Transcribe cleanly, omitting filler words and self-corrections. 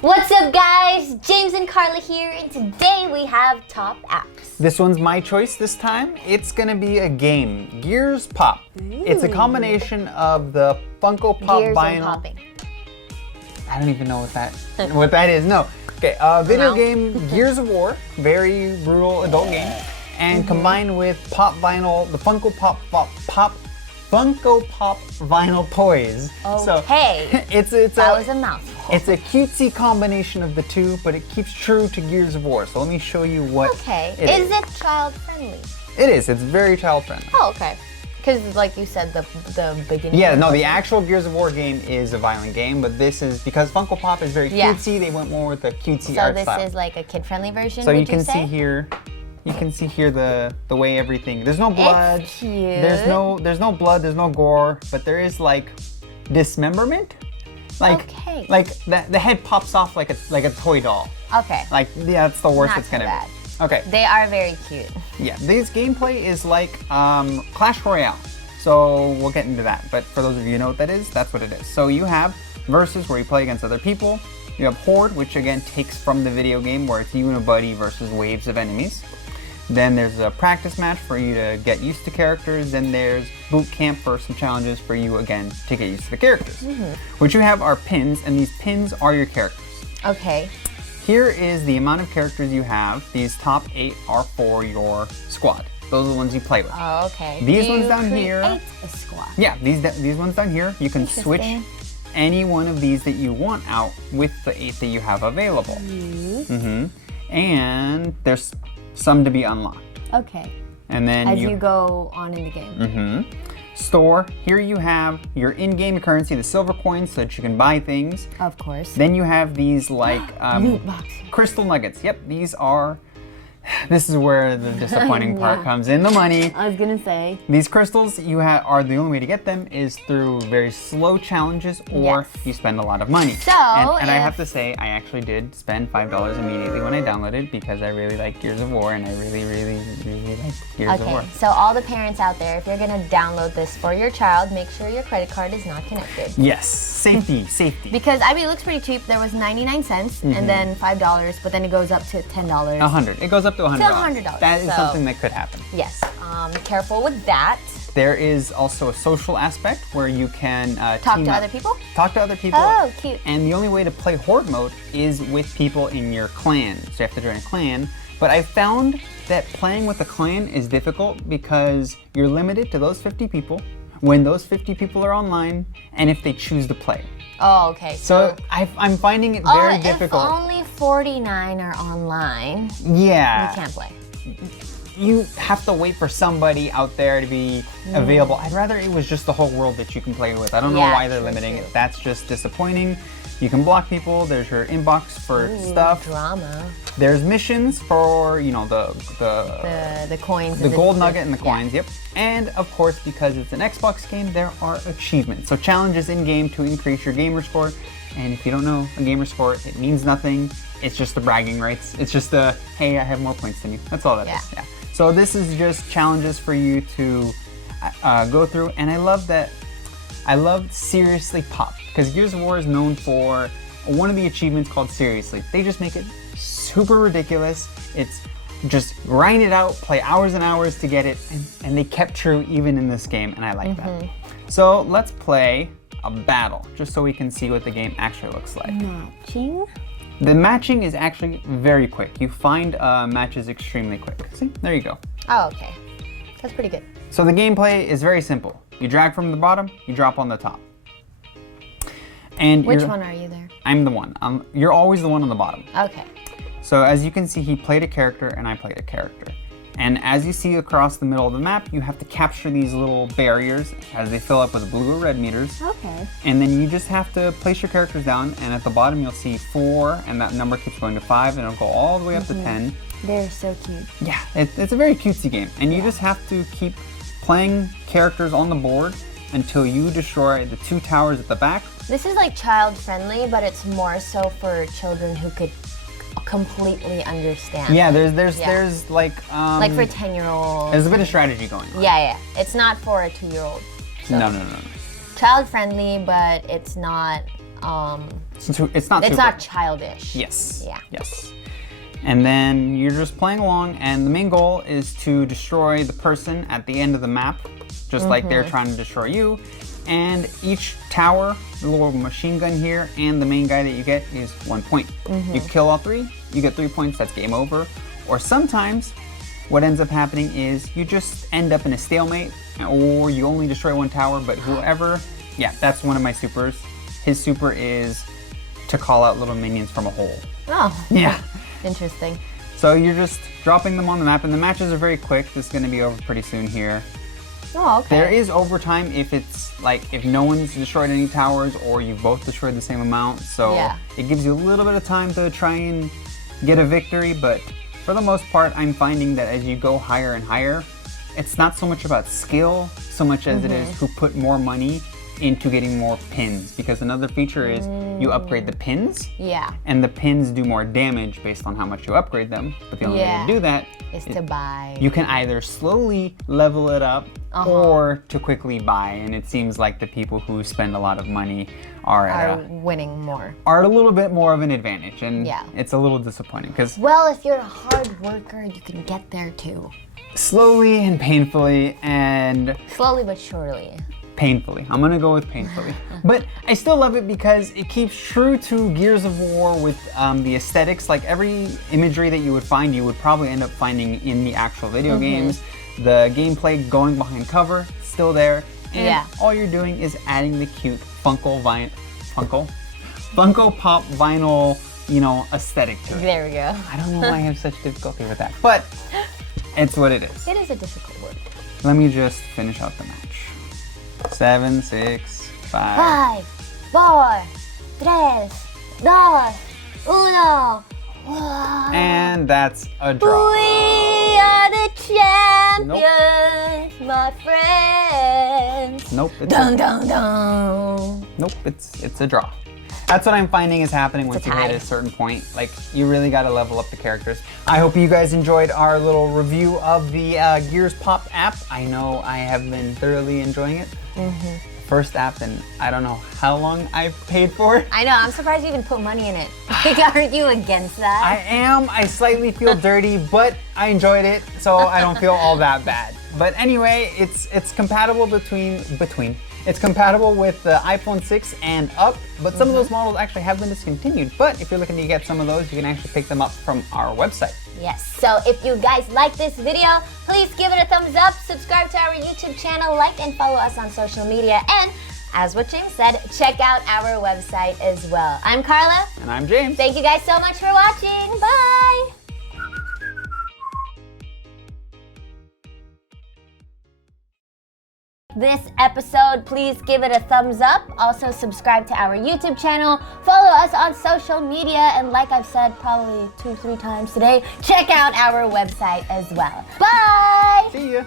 What's up guys, James and Carla here, and today we have top apps. This one's my choice this time. It's gonna be a game, Gears Pop. Ooh. It's a combination of the Funko Pop Gears vinyl. And popping. I don't even know what that is. No. Okay, video game Gears of War, very brutal adult game, and combined with pop vinyl, the Funko Pop vinyl toys. Oh, so hey, that was a mouthful. It's a cutesy combination of the two, but it keeps true to Gears of War. So let me show you what it is. Is it child friendly? It is. It's very child friendly. Oh, okay. Because like you said, the beginning. Yeah, no, the actual Gears of War game is a violent game, but this is, because Funko Pop is very cutesy, they went more with the cutesy art style. So this is like a kid-friendly version, so you can see here, the way everything, there's no blood. It's cute. There's no blood, there's no gore, but there is like dismemberment. Like, the head pops off like a toy doll. Okay. Like, yeah, that's the worst it's gonna be. Okay. They are very cute. Yeah, this gameplay is like Clash Royale. So we'll get into that. But for those of you who know what that is, that's what it is. So you have Versus, where you play against other people. You have Horde, which again takes from the video game, where it's you and a buddy versus waves of enemies. Then there's a practice match for you to get used to characters. Then there's boot camp for some challenges for you, again, to get used to the characters. What you have are pins, and these pins are your characters. Okay. Here is the amount of characters you have. These top 8 are for your squad. Those are the ones you play with. Oh, okay. These ones down here. A squad. Yeah, these ones down here, you can switch any one of these that you want out with the 8 that you have available. And there's some to be unlocked. Okay. And then as you go on in the game. Store, here you have your in-game currency, the silver coins, so that you can buy things. Of course. Then you have these like loot boxes. Crystal nuggets. Yep, this is where the disappointing part comes in, the money. I was gonna say. These crystals are the only way to get them is through very slow challenges, or you spend a lot of money. So, and I have to say, I actually did spend $5 immediately when I downloaded, because I really like Gears of War, and I really like Gears of War. Okay, so all the parents out there, if you're gonna download this for your child, make sure your credit card is not connected. Yes, safety. Because I mean, it looks pretty cheap. There was 99 cents and then $5, but then it goes up to $10. 100. It goes up to $100. That is so, something that could happen. Yes, careful with that. There is also a social aspect where you can talk to other people? Talk to other people. Oh, cute. And the only way to play Horde mode is with people in your clan. So you have to join a clan. But I found that playing with a clan is difficult because you're limited to those 50 people when those 50 people are online and if they choose to play. Oh, okay. So I'm finding it very difficult. If only 49 are online, yeah, you can't play. You have to wait for somebody out there to be available. I'd rather it was just the whole world that you can play with. I don't know why they're limiting it. That's just disappointing. You can block people. There's your inbox for stuff. Drama. There's missions for, you know, the coins. The gold nugget and the coins, yep. And of course, because it's an Xbox game, there are achievements. So challenges in game to increase your gamer score. And if you don't know a gamer score, it means nothing. It's just the bragging rights. It's just the, hey, I have more points than you. That's all that is. Yeah. So this is just challenges for you to go through. And I love Seriously Pop, because Gears of War is known for one of the achievements called Seriously. They just make it super ridiculous. It's just grind it out, play hours and hours to get it, and they kept true even in this game, and I like that. So let's play a battle, just so we can see what the game actually looks like. Matching? The matching is actually very quick. You find matches extremely quick. See, there you go. Oh, okay. That's pretty good. So the gameplay is very simple. You drag from the bottom, you drop on the top. And which one are you there? I'm the one. You're always the one on the bottom. Okay. So as you can see, he played a character and I played a character. And as you see across the middle of the map, you have to capture these little barriers as they fill up with blue or red meters. Okay. And then you just have to place your characters down, and at the bottom you'll see 4, and that number keeps going to 5, and it'll go all the way up to 10. They're so cute. Yeah, it's a very cutesy game. And you just have to keep playing characters on the board until you destroy the 2 towers at the back. This is like child friendly, but it's more so for children who could completely understand. Yeah, there's like for 10-year-olds. There's a bit of strategy going on. Yeah. It's not for a 2-year-old. So No. child friendly, but it's not It's not super. childish. Yes. Yeah. Yes. And then you're just playing along, and the main goal is to destroy the person at the end of the map, just like they're trying to destroy you. And each tower, the little machine gun here, and the main guy that you get is 1 point. You kill all 3, you get 3 points, that's game over. Or sometimes, what ends up happening is you just end up in a stalemate, or you only destroy 1 tower, but whoever, yeah, that's one of my supers. His super is to call out little minions from a hole. Oh. Yeah. Interesting. So you're just dropping them on the map, and the matches are very quick. This is going to be over pretty soon here. Oh, okay. There is overtime if it's like if no one's destroyed any towers or you both destroyed the same amount. So it gives you a little bit of time to try and get a victory. But for the most part, I'm finding that as you go higher and higher, it's not so much about skill so much as it is who put more money into getting more pins, because another feature is you upgrade the pins. Yeah. And the pins do more damage based on how much you upgrade them. But the only way to do that is to buy. You can either slowly level it up or to quickly buy. And it seems like the people who spend a lot of money are winning more. Are a little bit more of an advantage. And yeah. It's a little disappointing because well, if you're a hard worker, you can get there too. Slowly and painfully and slowly but surely. Painfully. I'm gonna go with painfully. But I still love it because it keeps true to Gears of War with the aesthetics. Like every imagery that you would find, you would probably end up finding in the actual video games. The gameplay going behind cover, still there. And all you're doing is adding the cute Funko Pop vinyl, you know, aesthetic to it. There we go. I don't know why I have such difficulty with that, but it's what it is. It is a difficult word. Let me just finish out the match. 7, 6, 5, 4, 3, 2, 1. And that's a draw. We are the champions, my friends. Nope. Dun, dun, dun. Nope, it's a draw. That's what I'm finding is happening once you hit a certain point. Like, you really got to level up the characters. I hope you guys enjoyed our little review of the Gears Pop app. I know I have been thoroughly enjoying it. First app, and I don't know how long I've paid for it. I know, I'm surprised you even put money in it. Aren't you against that? I am. I slightly feel dirty, but I enjoyed it, so I don't feel all that bad. But anyway, it's compatible It's compatible with the iPhone 6 and up, but some of those models actually have been discontinued. But if you're looking to get some of those, you can actually pick them up from our website. Yes, so if you guys like this video, please give it a thumbs up, subscribe to our YouTube channel, like and follow us on social media, and as what James said, check out our website as well. I'm Carla. And I'm James. Thank you guys so much for watching. Bye! This episode, please give it a thumbs up. Also subscribe to our YouTube channel, follow us on social media, and like I've said probably 2-3 times today, check out our website as well. Bye! See ya!